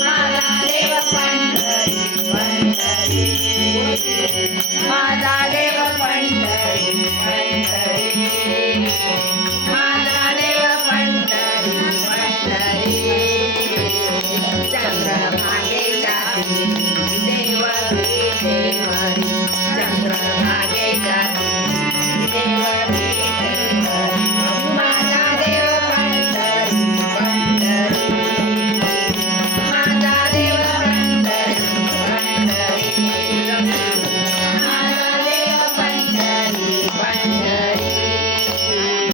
माला देव पंढरी पंढरी. माला